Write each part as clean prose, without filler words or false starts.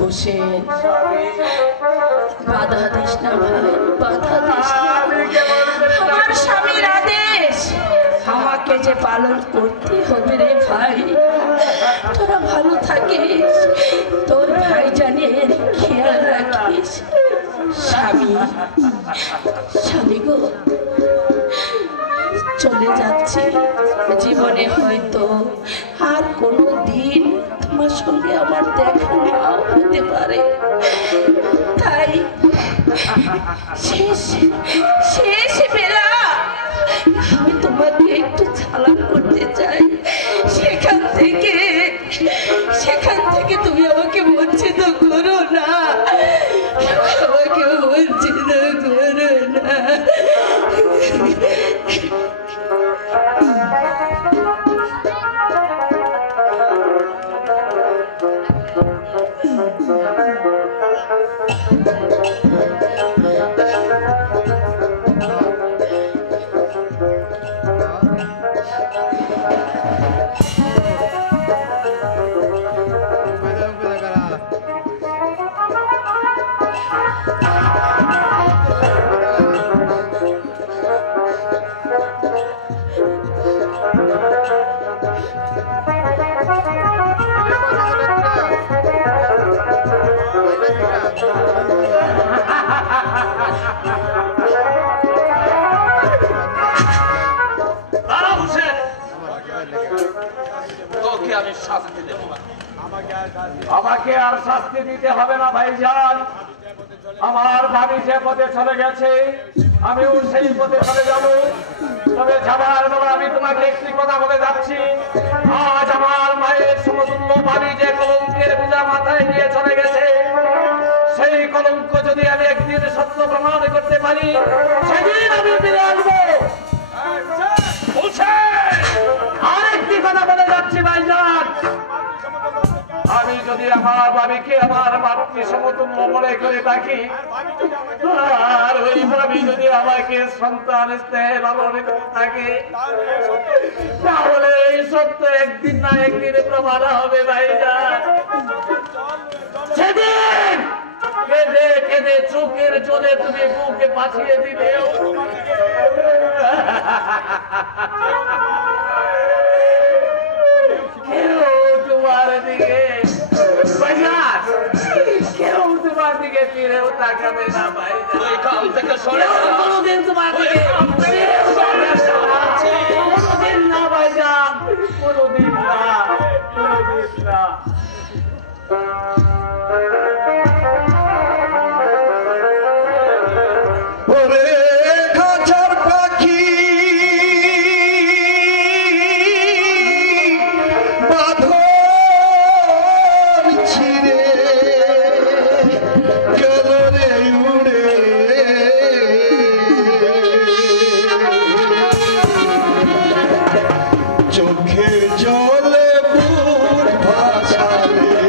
হোসেন বাধা দিস না ভাই, বাধা দিস না। আমার স্বামীর আদেশ আমাকে যে পালন করতে হবে রে ভাই। তোরা ভালো থাকিস, তোর ভাইজানের খেয়াল রাখিস। স্বামী, স্বামী গো, চলে যাচ্ছি। জীবনে হয়তো আর কোনো দিন তোমার সঙ্গে আমার দেখা নাও হতে পারে, তাই শেষ শেষ বেলা আমি তোমাকে একটু সালাম করতে চাই। সেখান থেকে তুমি আমাকে বঞ্চিত করো না, আমাকে বঞ্চিত করো না। আমাকে আর শাস্তি দিতে হবে না ভাইজান। আমার ভাবি যে পথে চলে গেছে আমিও সেই পথে চলে যাব। তবে যাবার বেলা আমি তোমাকে একটি কথা বলে যাচ্ছি, আজ আমার মায়ের সমতুল্য ভাবি যে কলঙ্কের বোঝা মাথায় নিয়ে চলে গেছে, সেই কলঙ্ক যদি আমি একদিন সত্য প্রমাণ করতে পারি, সেদিন আমি ফিরে আসবো। আরেকটি কথা বলে যাচ্ছি ভাইজান, আমি যদি আমার বাড়িকে আমার মাতৃ সমতুল্য মনে করে থাকি, আর ওই ভাবি যদি আমাকে সন্তান স্নেহে লালন করে থাকে, তাহলে এই সত্য একদিন না একদিন প্রমাণ হবে ভাইজান। সেদিন কেঁদে কেঁদে চোখের জলে তুমি বুকে পাঠিয়ে দিলেও কেউ তোমার দিকে কেউ তোমার দিকে ফিরেও তাকাবে না ভাই। ওই কাল থেকে সরে কোনোদিন তোমার দিকে কোনোদিন না ভাইজান, কোনোদিন না, কোনোদিন না। চোখের জলে বুক ভাসালে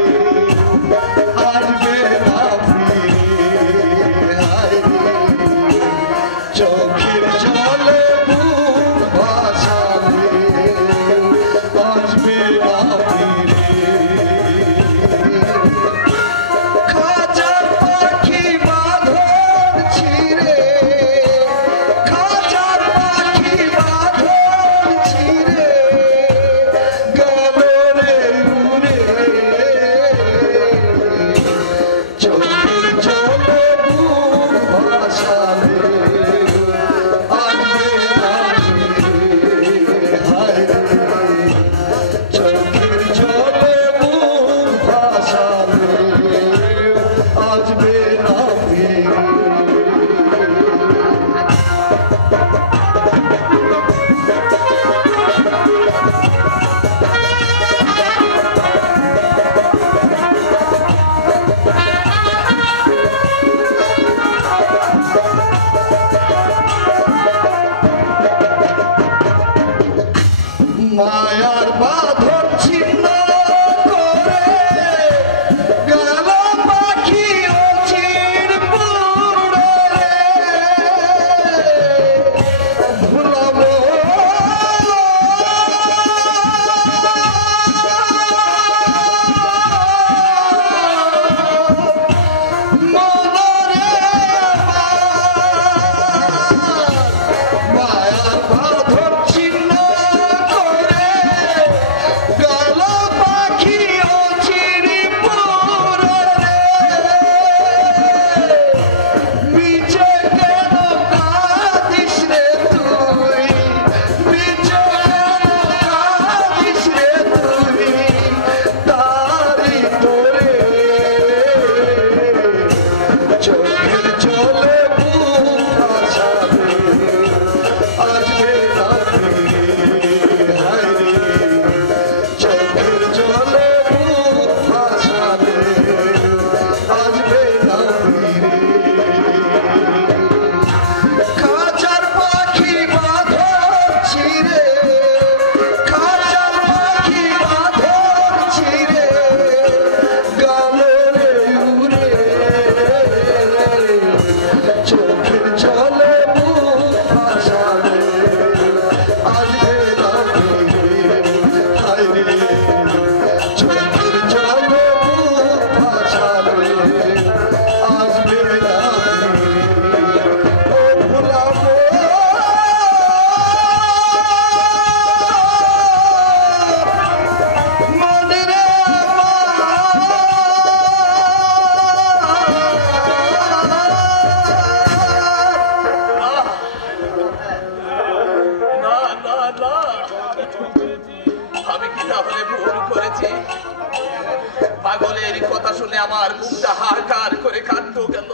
শুনে আমার বুকটা হাহাকার করে কাঁদতো কেন?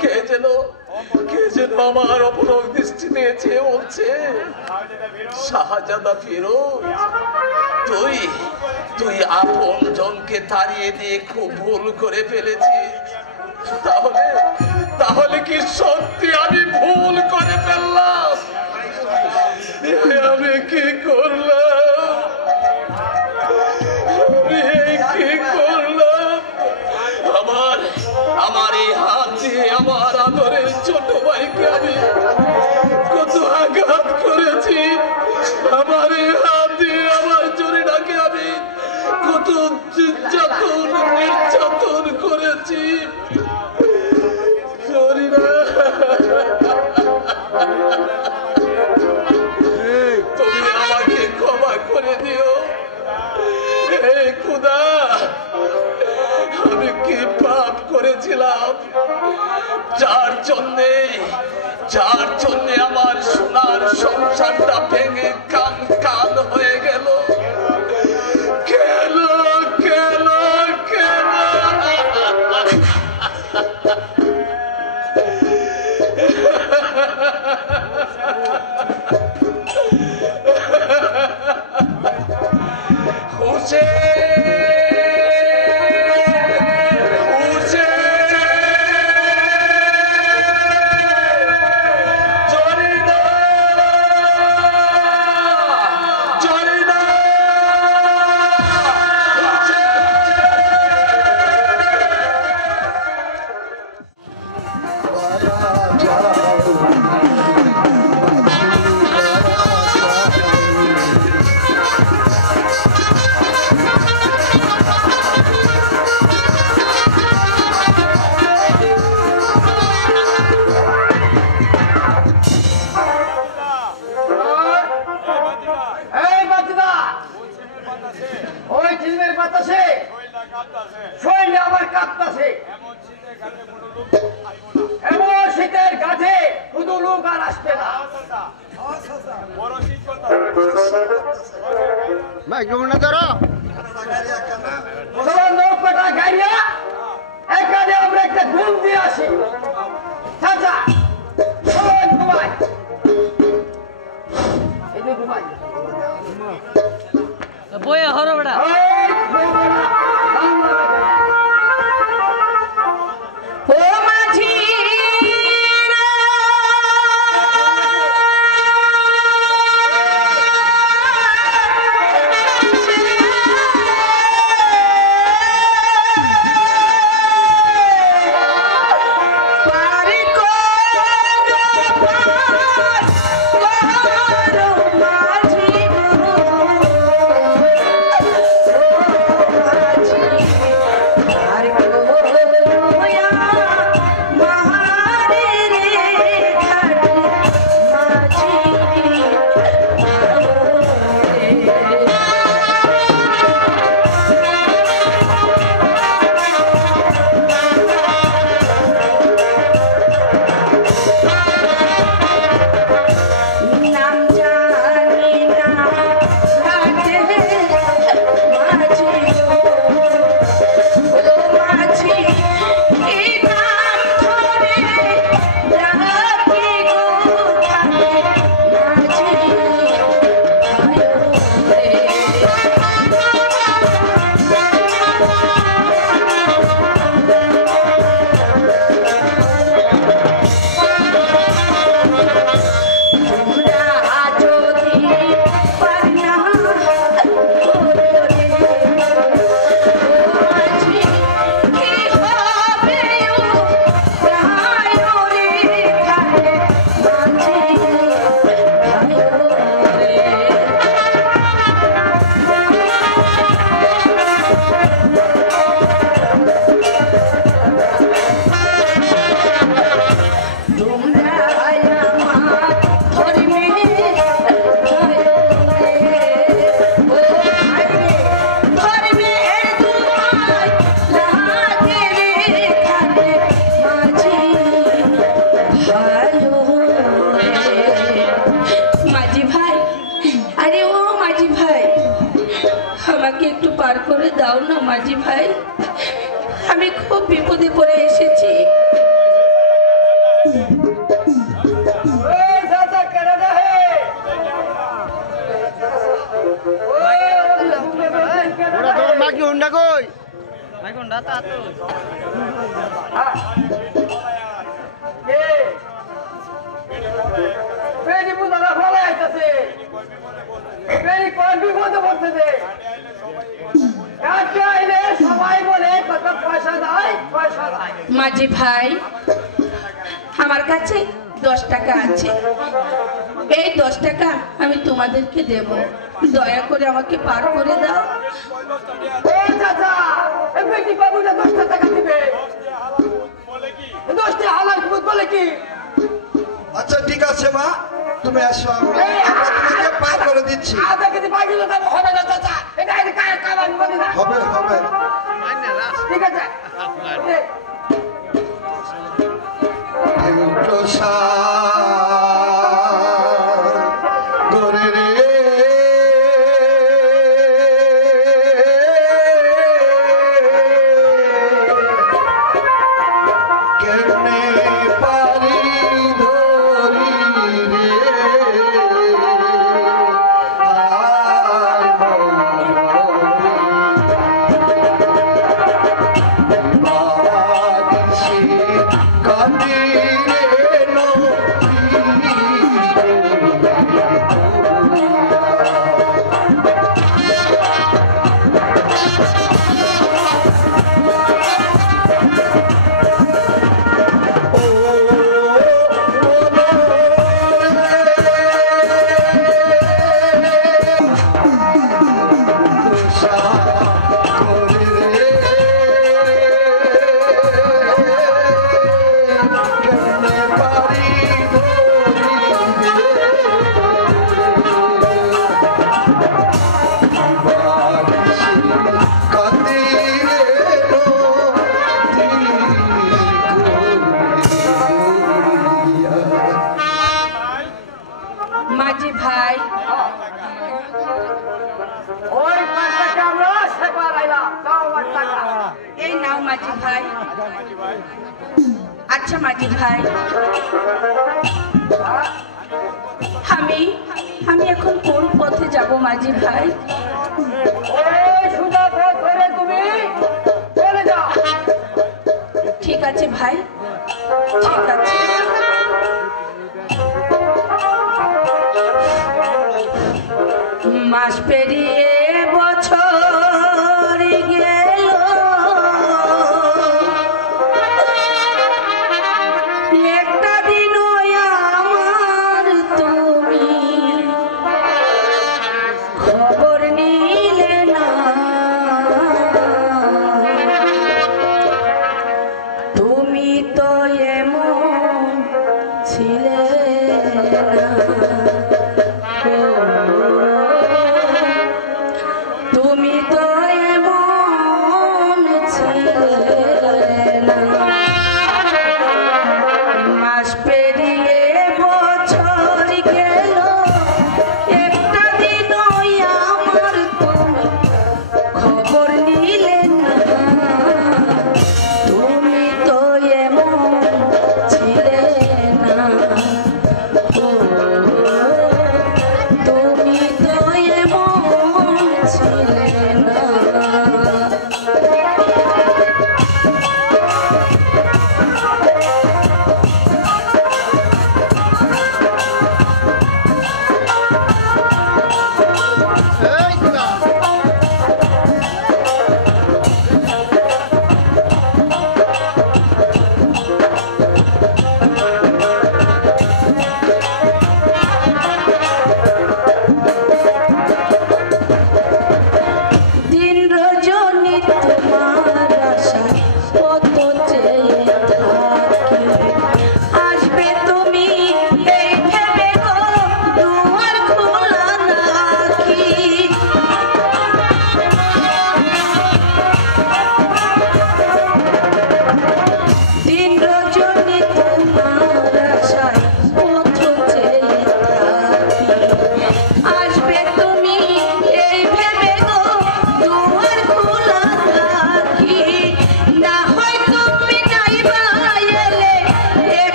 কে যেন আমার অপলক দৃষ্টি দিয়েছে, বলছে শাহজাদা ফিরোজ, তুই আপন জনকে তাড়িয়ে দিয়ে খুব ভুল করে ফেলেছিস। তাহলে কি সত্যি আমি ভুল করে ফেললাম? আমি কি করলাম? আমার এই হাত দিয়ে আমার আদরের ছোট ভাইকে আমি কত আঘাত করেছি। আমার এই হাত দিয়ে আমার জরিনাকে আমি কত নির্যাতন করেছি। জরিনা, তুমি আমাকে ক্ষমা করে দিও। এই খোদা, আমি কি পাপ করেছিলাম যার জন্যে আমার সোনার সংসারটা ভেঙে কান হয়ে গেল? কেন? বইয়া হরো বেড়া আমাকে একটু পার করে দাও না মাঝি ভাই, করে এসেছি। মাঝি ভাই, আমার কাছে 10 টাকা আছে। এই 10 টাকা আমি তোমাদেরকে দেব, দয়া করে আমাকে পার করে দাও। আচ্ছা ঠিক আছে মা, তুমি আসো, আমরা তোমাকে পার করে দিচ্ছি। হবে হবে, ঠিক আছে। করে রে কেমনে পারি ধরি রে মাঝি ভাই, এই নাও মাঝি ভাই। আচ্ছা মাঝি ভাই, আমি আমি এখন কোন পথে যাব মাঝি ভাই? ঠিক আছে ভাই, ঠিক আছে। মাস পেরিয়ে বছর গেল, একটা দিনও আমার তুমি খবর নিলে না। তুমি তো এমন ছিলে না, তুমি তো এমন ছিলে না। মাস পেরিয়ে বছর গেল, একটা দিনও আমার তুমি খবর নিলে না। তুমি তো এমন ছিলে না, তুমি তো এমন ছিলে না।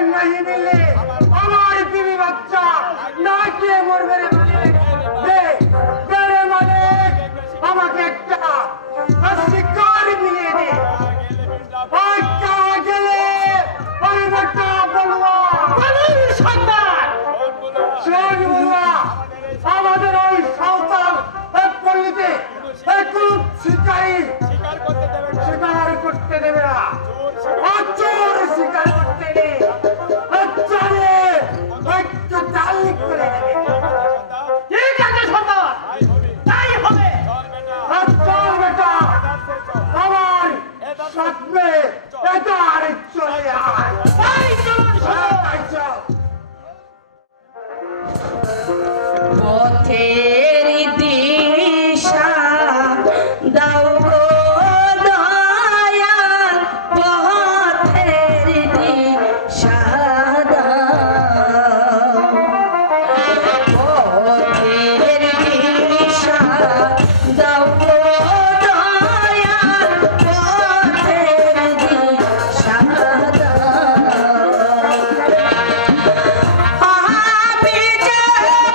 नहीं मिले हमारे बीवी बच्चा ना किए मरबे रे मालिक दे दे रे मालिक আমাকে একটা শিকার মিলিয়ে দে আচ্ছা গেলে ওই বেটা বলুয়া বলুন সন্তান শোন বলুয়া আমাদের ওই সাঁওতাল এক পল্লীতে এক শিকারী শিকার করতে দেবে না চোর শিকার করতে নেই আচ্ছা রে একটু তালিক করে দেবে ঠিক আছে সন্তান তাই হবে আচ্ছা বেটা আমার সাথে এটা আর চলে আয় তাই চলুন আচ্ছা পথের দিশা দাও গো দয়াল, পথের দিশা দাও। পথের দিশা দাও গো দয়াল, পথের দিশা দাও। আমি যাব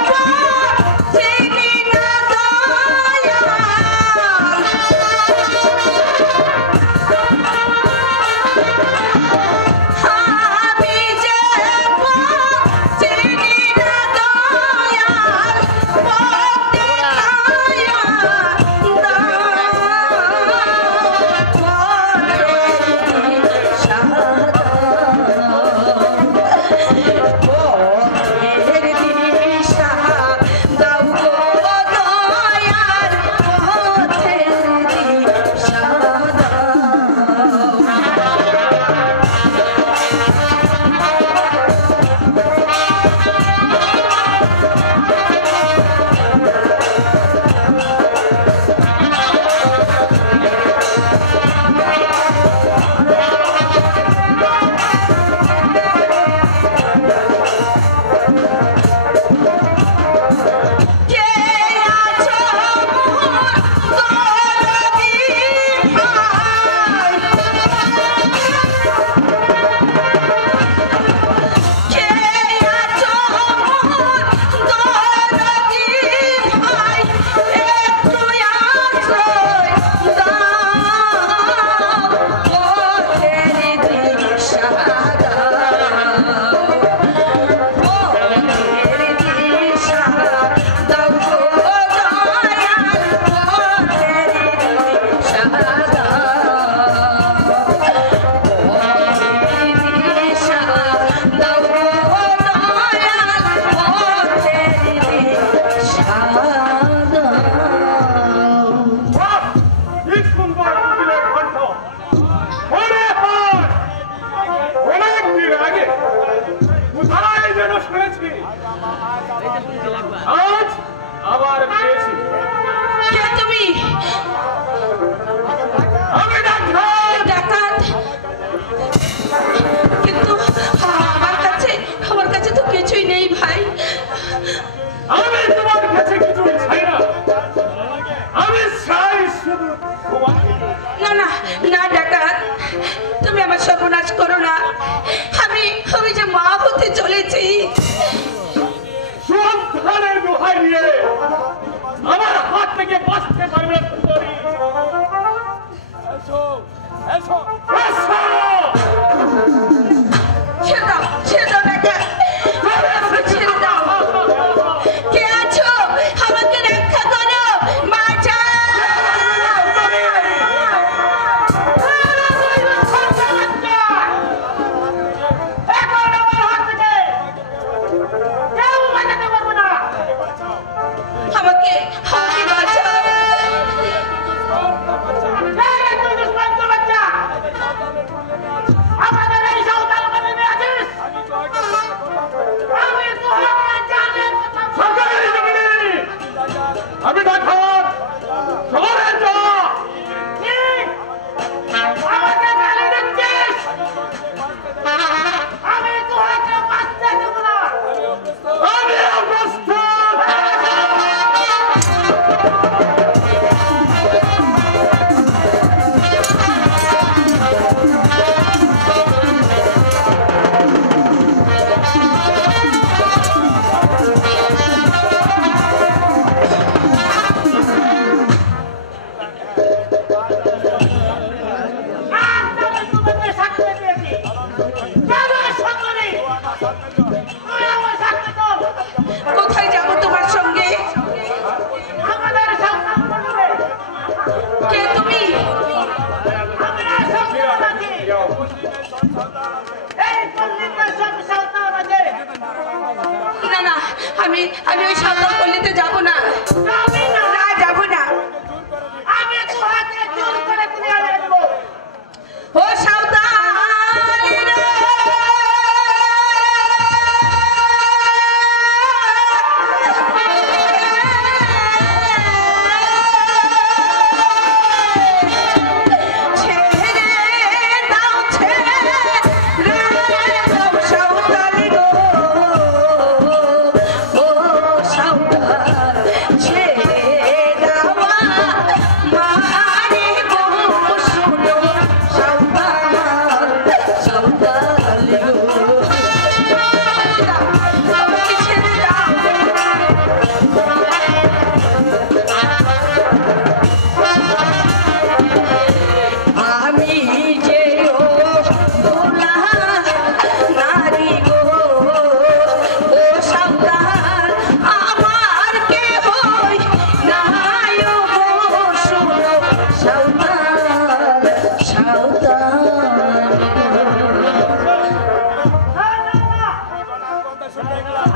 তুই আমার সাথে চল। কোথায় যাব তোমার সঙ্গে? আমাদের সাবধান করবে। কে তুমি? আমরা সাবধান আছি। এই পল্লীতে সব সাবধান আছে। না না, আমি ওই সাবধান পল্লীতে যাব না। যাবি না। না, যাব না। আমি তো হাতে জোর করে তুলে আনবো। ও সাবধান রে! ছেড়ে দাও, ছেড়ে দাও সাবধান গো। ও সাবধান, ছেড়ে দাও মারে গো। শুনো সাবধান, সাবধান গো। আমাকে ছেড়ে দাও। আমি যে ও ভোলা নারী গো। ও সাবধান, আমার কে হই নাই গো। শুনো সাবধান, সাবধান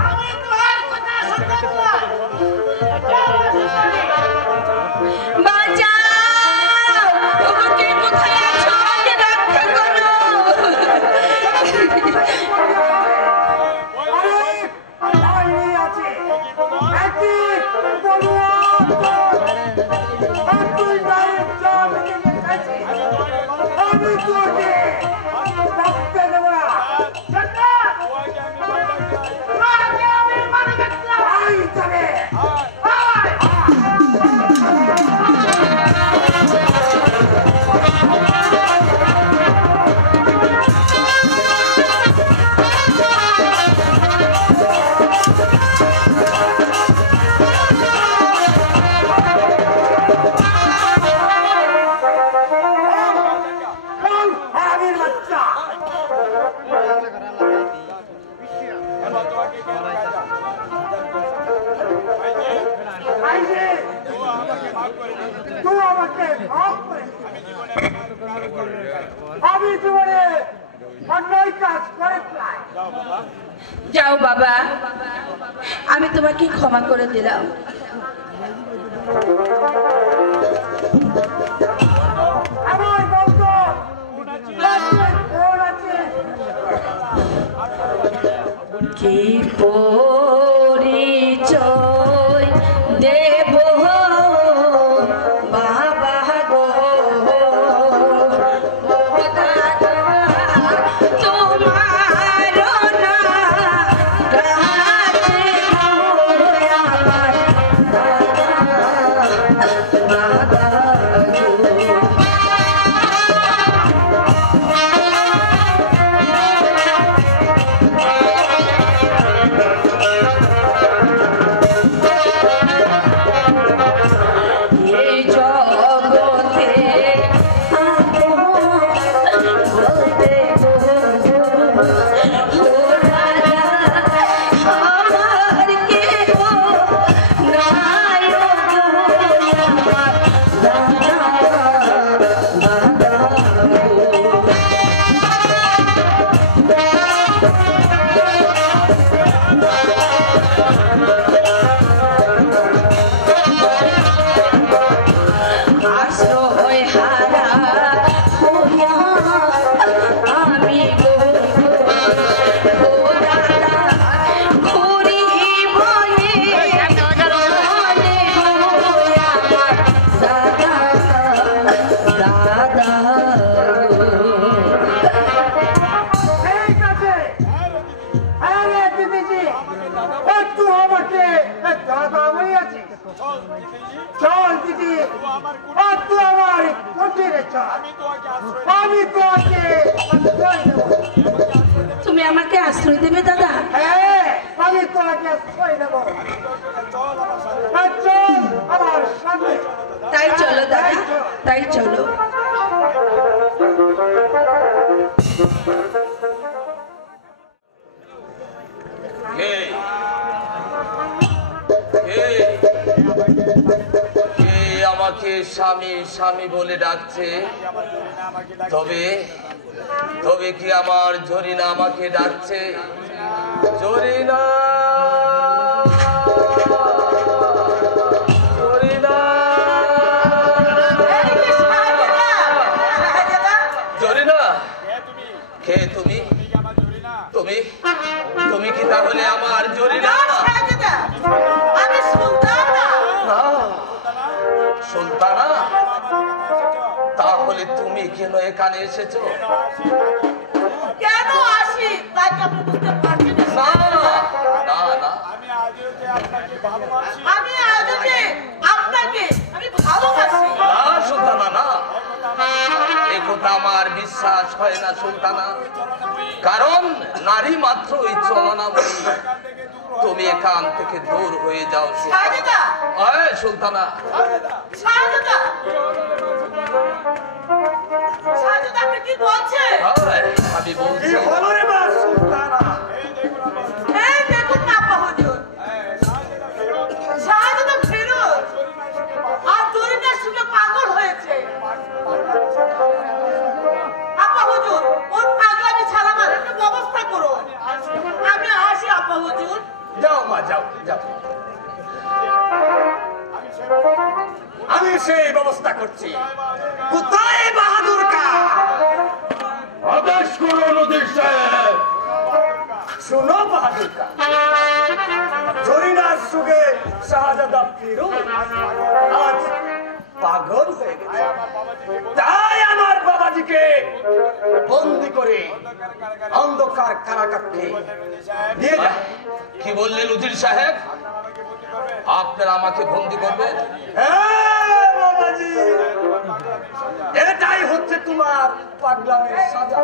আমি তো আর কথা শুনবো না। বাঁচাও! ওগো, কে কোথায় আছো? আমাকে রক্ষা করো। আরে লাইনে আছে। একই বলুয়া আর তুই ডাইরেক্ট চল গেছে। আমি তোকে রাখতে দেব না। সরকার! তোকে আমি মারব না। আই যাবে। আয়! কোন হারামির বাচ্চা? আইছে। তুই আমাকে মাফ করে দে। আমি জীবনে অন্যায় কাজ করে নাই। যাও বাবা, আমি তোমাকে ক্ষমা করে দিলাম। আমার বলতো ফোন আছে। কি পরিচয় দেব বাবা গো। ও দাদা, তোমার না কাছে গো আমার দাদা, দাদা গো। এই জগতে বলতে ও রাজা, আমার কেহ নাই গো আমার দাদা, দাদা গো। আশ্রয় হারা হইয়া আমি গো। ও দাদা, ঘুরি বয়ে মনে গো আমার দাদা, দাদা গো। ঠিক আছে। হ্যাঁ রে দিদিজি, একটু আমাকে দাদা বলিয়াছি। চল দিদি, একটু আমার কুটিরে চল। আমি তোকে আশ্রয় দেব। তুমি আমাকে আশ্রয় দেবে দাদা? হ্যাঁ, আমি তোকে আশ্রয় দেব। চল আমার সামনে। তাই চলো দাদা, তাই চলো। স্বামী স্বামী বলে ডাকছে, তবে তবে কি আমার জরিনা আমাকে ডাকছে? জরিনা, জরিনা, জরিনা, কে তুমি? তুমি তুমি কি তাহলে আমার জরিনা? আমি সুলতানা। না, সুলতানা, তাহলে তুমি কেন এখানে এসেছো? কেন আসি তাই কি আপনি বুঝতে পারছেন না? না না না, আমি আজও যে আপনাকে আমি ভালোবাসি। না সুলতানা, না, এ কথা আমার বিশ্বাস হয় না সুলতানা, কারণ নারী মাত্র ওই চলনাময়ী। তুমি এখান থেকে দূর হয়ে যাও শাহজাদা, সুলতানা। শাহজাদা, শাহজাদা, আপনি কি বলছেন? আমি বলছি, এই দেখুন না আপা হুজুর, শাহজাদা ফিরোজ আর জরিনার সঙ্গে পাগল হয়েছে। আপা হুজুর, ওর পাগলামি ছাড়া আমার একটা ব্যবস্থা করুন। আমি আসি আপা হুজুর। যাও মা, যাও যাও, আমি সেই ব্যবস্থা করছি। কোথায় বাহাদুর কা? আদেশ করুন উজির সাহেব। শুনো বাহাদুর কা, জরিনার সুগে শাহজাদা ফিরোজ আজ পাগল হয়ে গেছে, তাই আমার বাবাজিকে বন্দি করে অন্ধকার কারাগারে নিয়ে যায়। কি বললেন উজির সাহেব? আপনারা আমাকে বন্দি করবেন? হ্যাঁ বাবাজি, এটাই হচ্ছে তোমার পাগলামের সাজা।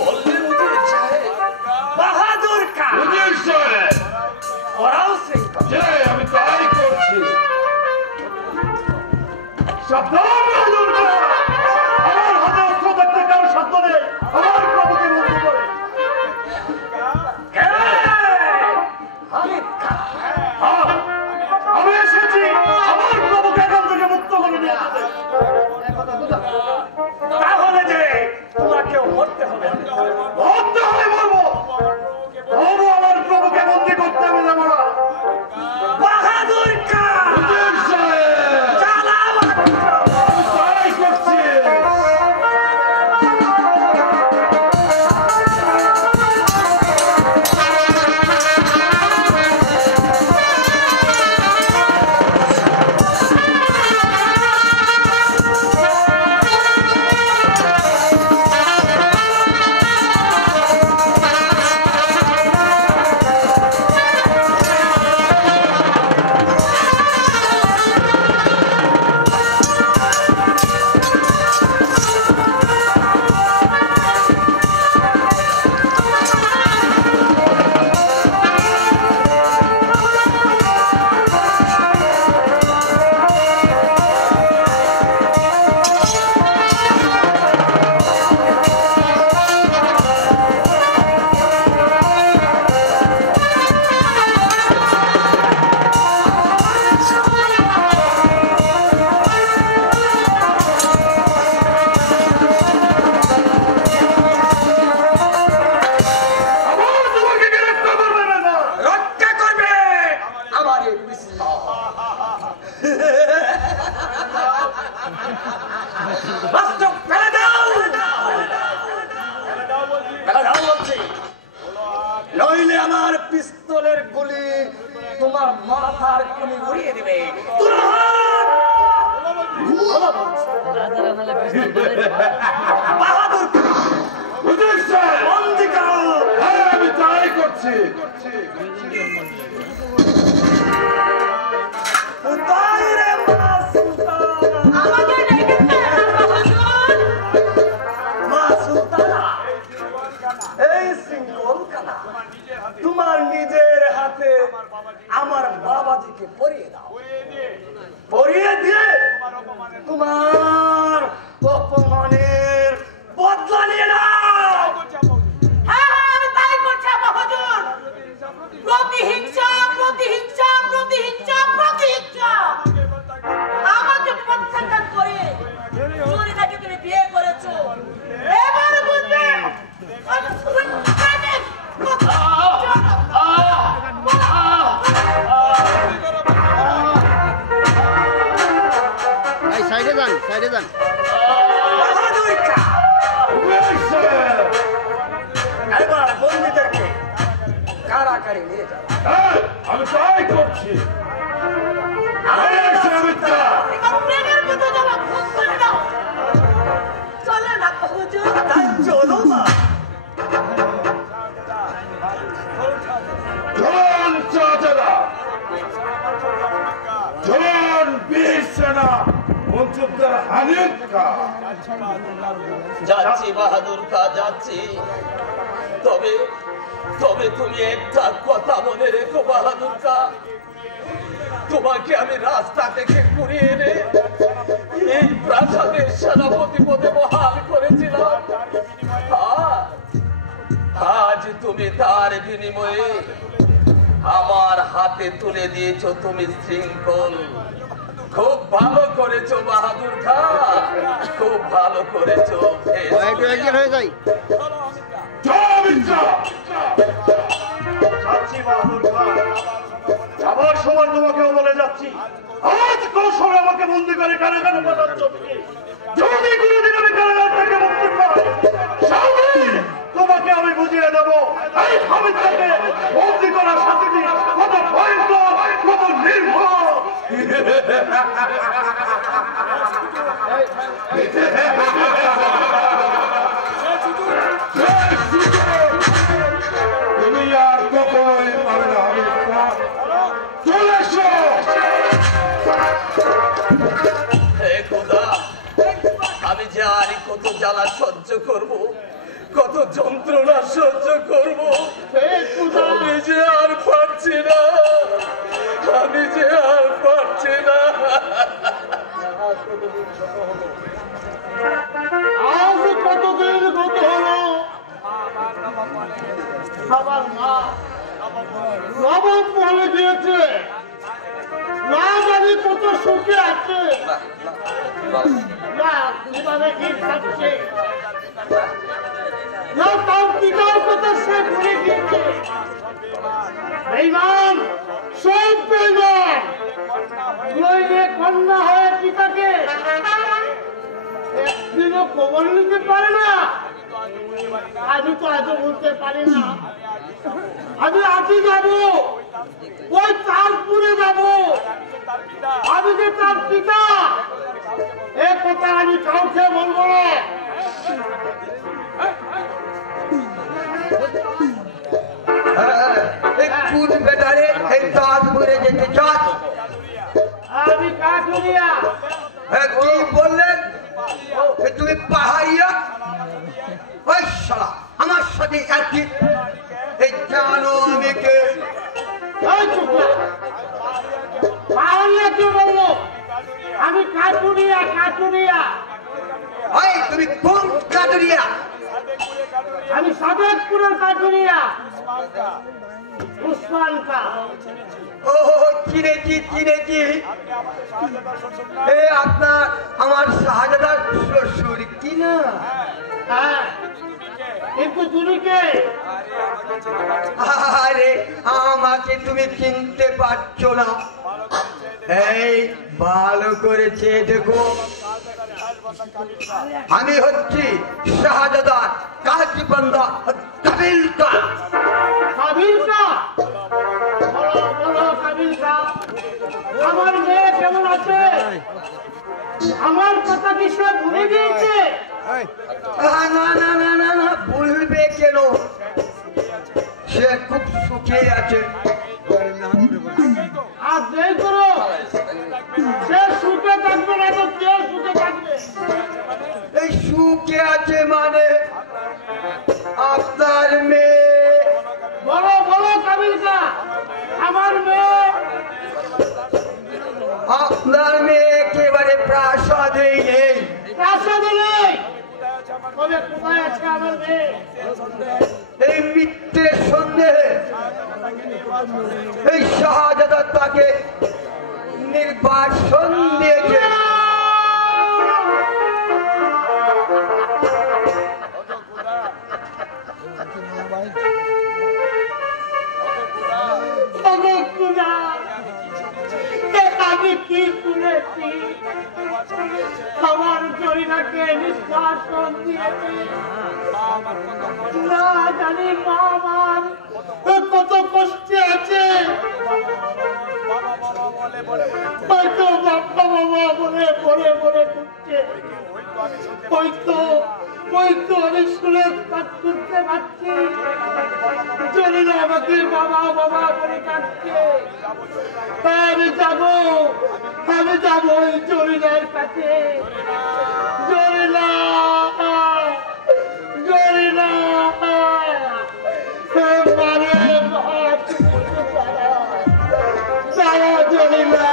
বললেন উজির সাহেব? বাহাদুর কা, উজির সাহেব, ওরাও শৃঙ্খল। যে আমি তাই করছি। সাবধান বাহাদুর কা, আমার হাতে অস্ত্র থাকতে কারো সাধ্য নেই আমার প্রভুকে বন্দি করে। হামিদ কা, হ্যাঁ, আমি এসেছি আমার প্রভুকে এখান থেকে মুক্ত করে নিয়ে যেতে। তাহলে যে তোমাকেও মরতে হবে। মরতে হবে, মরবো, তবু আমার প্রভুকে বন্দি করতে হবে না মারা। বাহাদুর কা, উজির সাহেব, চালাও আক্রমণ। তাই করছি। নইলে আমার পিস্তলের গুলি তোমার মাথার খুলি উড়িয়ে দেবে। বাহাদুর উজির সাহেব, বন্দি করো। হ্যাঁ, আমি তাই করছি। কোথায় রে মা সুলতানা? আমাকে ডেকেছেন আপা হুজুর? মা সুলতানা, এই সিঙ্গল কানা তোমার নিজের হাতে আমার বাবাজিকে পরিয়ে দাও। পরিয়ে দিয়ে তোমার অপমানের বদলা নিয়ে নাও। হ্যাঁ, আমি তাই করছি আপা হুজুর। প্রতিহিংসা, প্রতিহিংসা, প্রতিহিংসা, প্রতিহিংসা। আমাকে যান, সাইডে যান। বাহাদুর খা এবার বন্দীদেরকে কারাগারে নিয়ে যাও। আমি তাই করছি। প্রেমের মতো যারা ভোগ করে দাও চলে না হুজুর তাই চলো না। চলুন চাচারা, চলুন বীর সেনা মঞ্চুবদার হানিফ খা। যাচ্ছি বাহাদুর খা, যাচ্ছি। তবে তবে তুমি একটা কথা মনে রেখো বাহাদুর খা, তোমাকে আমি রাস্তা থেকে ঘুরিয়ে এনে এই প্রাসাদের সেনাপতি পদে বহাল করেছিলাম। আজ তুমি তার বিনিময়ে আমার হাতে তুলে দিয়েছো তুমি শৃঙ্খল। খুব ভালো করেছো বাহাদুর খা, খুব ভালো করেছো। একটু একজন হয়ে যাই। যাচ্ছি বাহাদুর খান, যাবার সময় তোমাকেও বলে যাচ্ছি, আজ কৌশলে আমাকে বন্দি করে কারাগারে পাঠাচ্ছ। যদি কোনোদিন আমি কারাগার থেকে মুক্তি পাই, সামনে তোমাকে আমি বুঝিয়ে দেবো এই হামিদকে বন্দি করার শাস্তি কত ভয়ঙ্কর, কত নির্ভর। তুমি আর কখনোই পাবে না হামিদ খান। চলে এসো। হে খোদা, আমি যে আর কত জ্বালা সহ্য করব, কত যন্ত্রণা সহ্য করব। আমি যে আর পারছি না, আমি যে আর পারছি না। আজ কতদিন গত হলো আমার মা নবম মহলে গিয়েছে, না জানি কত সুখে আছে, না কিভাবে কি খাচ্ছে, না তার পিতার কথা সে ভুলে গিয়েছে। বেঈমান, সব বেঈমান। নইলে কন্যা হয়ে পিতাকে একদিনও খবর নিতে পারে না। আমি তো আজও বলতে পারি না। আমি আজই যাব, ওই তারপুরে যাব। আমি যে তার পিতা, এ কথা আমি কাউকে বলবো না। কোন বেটারে এই তাজপুরে যেতে চাস? আমি কাঠুরিয়া। কি বললেন? তুমি পাহাড়িয়া? ওই শালা আমার সাথে একই। এই জানো আমি কে? এই চুপ কর। পাহাড়িয়া কে বললো? আমি কাঠুরিয়া, কাঠুরিয়া। ওই তুমি কোন কাটুরিয়া? আমি সাদেকপুরের কাঠুরিয়া, উসমান কা। ও চিনেছি চিনেছি। আপনার আমার শাহজাদার শ্বশুর কি না? হ্যাঁ, কিন্তু তুমি কে? আরে আমাকে তুমি চিনতে পারছো না? এই ভালো করেছে দেখো, আমি হচ্ছি শাহজাদার কাজী বান্দা কাবিল কা। কাবিল কা? বলো বলো কাবিল কা, আমার মেয়ে কেমন আছে? আমার কথা কি সে ভুলে গিয়েছে? না না না না না, ভুলবে কেন? সে খুব সুখে আছে। আর দেই করো, সে সুখে থাকবে না তো কে সুখে থাকবে? এই সুখে আছে মানে আপনার মেয়ে। বলো বলো কাবিল কা, আমার মেয়ে। আপনার মেয়ে একেবারে প্রাসাদে নেই। প্রাসাদে নেই? তবে কোথায় আছে আমার মেয়ে? এই মিথ্যে সন্দেহে এই শাহজাদা তাকে নির্বাসন দিয়েছে। আমি কি শুনেছি আমার জরিনাকে নিঃশ্বাসন দিয়েছে না জানি মা আমার কত কষ্টে আছে হয়তো বাবা বাবা বলে বলে বলে করছে হয়তো আমি শুনে কাজ করতে পারছি জরিনা আমাকে বাবা বাবা বলে কাঁদছে আমি যাবো ওই জরিনার কাছে জরিনা জরিনা মানে তারা জরিনা